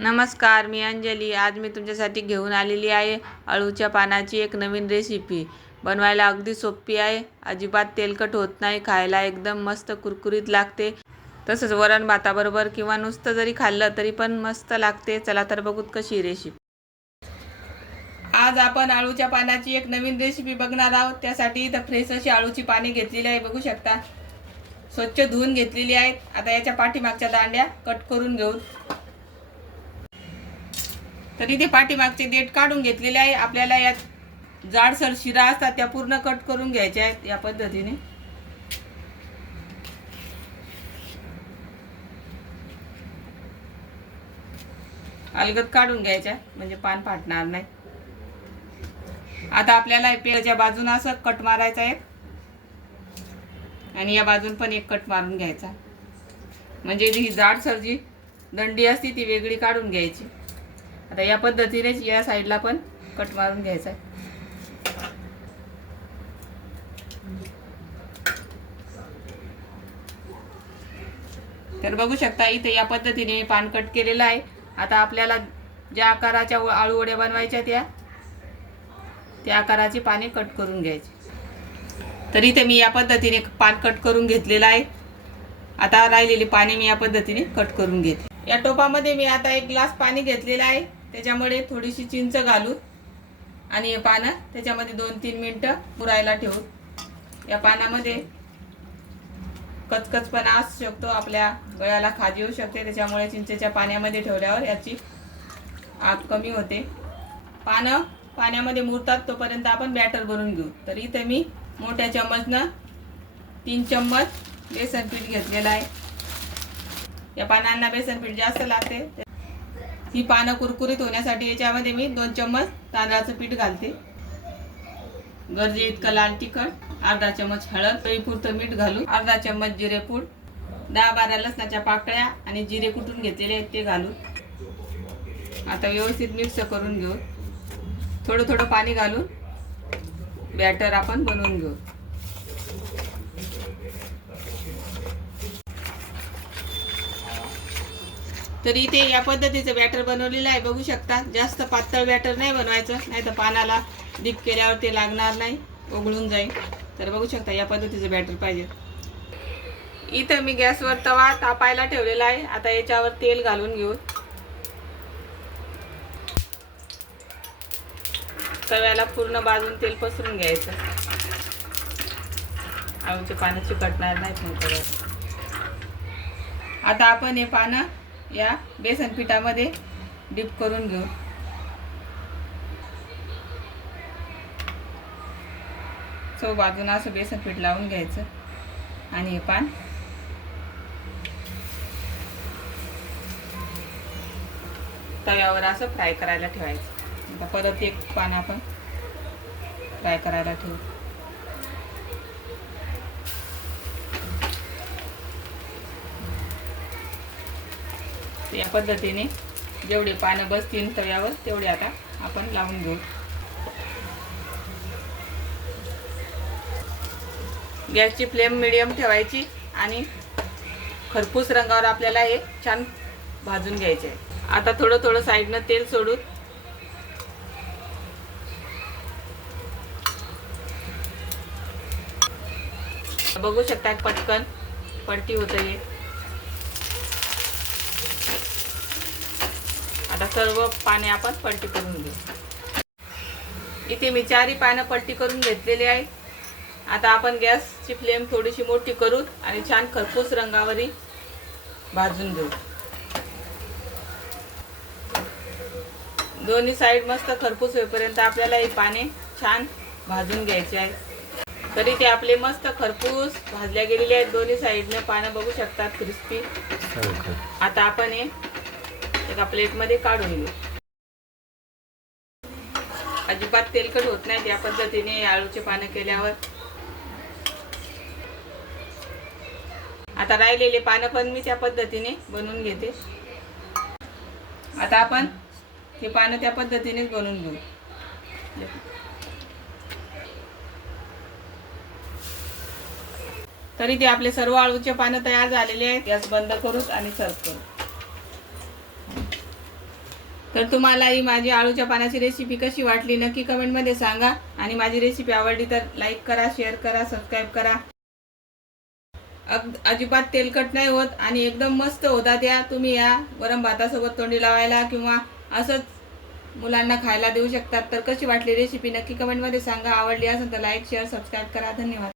नमस्कार, मी अंजली. आज मी तुमच्यासाठी घेऊन आलेली आहे अळूच्या पानाची एक नवीन रेसिपी. बनवायला अगदी सोपी आहे, अजिबात तेलकट होत नाही, खायला एकदम मस्त कुरकुरीत लागते. तसंच वरण भाताबरोबर किंवा नुसतं जरी खाल्लं तरी पण मस्त लागते. चला तर बघूत कशी रेसिपी. आज आपण अळूच्या पानाची एक नवीन रेसिपी बघणार आहोत. त्यासाठी इथं फ्रेश अशी अळूची पाने घेतलेली आहे, बघू शकता. स्वच्छ धुवून घेतलेली आहेत. आता याच्या पाठीमागच्या दांड्या कट करून घेऊ. तर इथे पाठीमागचे देठ काढून घेतलेले आहे. आपल्याला यात जाडसर शिरा असतात त्या पूर्ण कट करून घ्यायच्या आहेत या पद्धतीने. अलगद काढून घ्यायच्या म्हणजे पान फाटणार नाही. आता आपल्याला पेराच्या बाजून असं कट मारायचा आहे आणि या बाजून पण एक कट मारून घ्यायचा, म्हणजे ही जाडसर जी दंडी असते ती वेगळी काढून घ्यायची. आता या पद्धतीनेच या साईडला पण कट मारून घ्यायचा. तर बघू शकता इथे या पद्धतीने पान कट केलेलं आहे. आता आपल्याला ज्या आकाराच्या आळू वड्या बनवायच्या त्या आकाराची पाने कट करून घ्यायची. तर इथे मी या पद्धतीने पान कट करून घेतलेलं आहे. आता राहिलेली पाने मी या पद्धतीने कट करून घेते. या टोपामध्ये मी आता 1 ग्लास पाणी घेतलेलं आहे. त्याच्यामध्ये थोडीशी चिंच घालू आणि हे पानं त्याच्यामध्ये 2-3 मिनिटं मुरायला ठेवू. या पानामध्ये कचकचपणा असू शकतो, आपल्या गळ्याला खाज येऊ शकते, त्याच्यामुळे चिंचेच्या पाण्यामध्ये ठेवल्यावर याची आग कमी होते. पानं पाण्यामध्ये मुरतात तोपर्यंत आपण बॅटर बनवून घेऊ. तर इथे मी मोठ्या चम्मचनं 3 चम्मच बेसन पीठ घेतलेलं आहे. या पानांना बेसन पीठ जास्त लागते. ही पानं कुरकुरीत होण्यासाठी याच्यामध्ये मी 2 चम्मच तांदळाचं पीठ घालते. गरजे इतकं लाल तिखट, अर्धा चम्मच हळद, चवीपुरतं मीठ घालून अर्धा चम्मच जिरेपूड, 10-12 लसणाच्या पाकळ्या आणि जिरे कुटून घेतलेले आहेत ते घालून आता व्यवस्थित मिक्स करून घेऊ. थोडं थोडं पाणी घालून बॅटर आपण बनवून घेऊ. तर इथे या पद्धतीचं बॅटर बनवलेलं आहे, बघू शकता. जास्त पातळ बॅटर नाही बनवायचं, नाही तर पानाला डीप केल्यावर ते लागणार नाही, ओघळून जाईल. तर बघू शकता या पद्धतीचं बॅटर पाहिजे. इथं मी गॅसवर तवा तापायला ठेवलेला आहे. आता याच्यावर तेल घालून घेऊ. तव्याला पूर्ण बाजून तेल पसरून घ्यायचं. अळूचे पानं चिकटणार नाहीत मग. आता आपण हे पानं या बेसन पिठामध्ये डीप करून घेऊ. चव बाजून असं बेसन पीठ लावून घ्यायचं आणि हे पान तव्यावर असं फ्राय करायला ठेवायचं. आता परत एक पान आपण फ्राय करायला ठेवू. या पद्धतीने जेवढे पानं बसतील तव्यावर तेवढे आता आपण लावून घेऊ. गॅसची फ्लेम मिडियम ठेवायची आणि खरपूस रंगावर आपल्याला हे छान भाजून घ्यायचे आहे. आता थोडं थोडं साईडनं तेल सोडून बघू शकता पटकन पलटी होते. आता सर्व पाने आपण पलटी करून घेऊ. इथे मी 4 पानं पलटी करून घेतलेली आहे. आता आपण गॅसची फ्लेम थोडीशी मोठी करू आणि छान खरपूस रंगावरी भाजून घेऊ. दोन्ही साईड मस्त खरपूस होईपर्यंत आपल्याला ही पाने छान भाजून घ्यायची आहे. तरी ते आपले मस्त खरपूस भाजल्या गेलेले आहेत. दोन्ही साईडने पानं बघू शकतात क्रिस्पी. आता आपण हे एका प्लेटमध्ये काढून घेऊ. अजिबात तेलकट होत नाही या पद्धतीने आळूचे पानं केल्यावर. आता राहिलेले पानं पण मी त्या पद्धतीने बनवून घेते. आता आपण हे पानं त्या पद्धतीनेच बनवून घेऊ. तरी ते आपले सर्व आळूचे पानं तयार झालेले आहेत. गॅस बंद करू आणि सर्व करू. तर तुम्हाला ही माझी आळूच्या पानाची रेसिपी कशी वाटली नक्की कमेंटमध्ये सांगा. आणि माझी रेसिपी आवडली तर लाईक करा, शेअर करा, सबस्क्राईब करा. अजिबात तेलकट नाही होत आणि एकदम मस्त होतात या. तुम्ही या वरण भातासोबत तोंडी लावायला किंवा असंच मुलांना खायला देऊ शकतात. तर कशी वाटली रेसिपी नक्की कमेंटमध्ये सांगा. आवडली असेल तर लाईक, शेअर, सबस्क्राईब करा. धन्यवाद.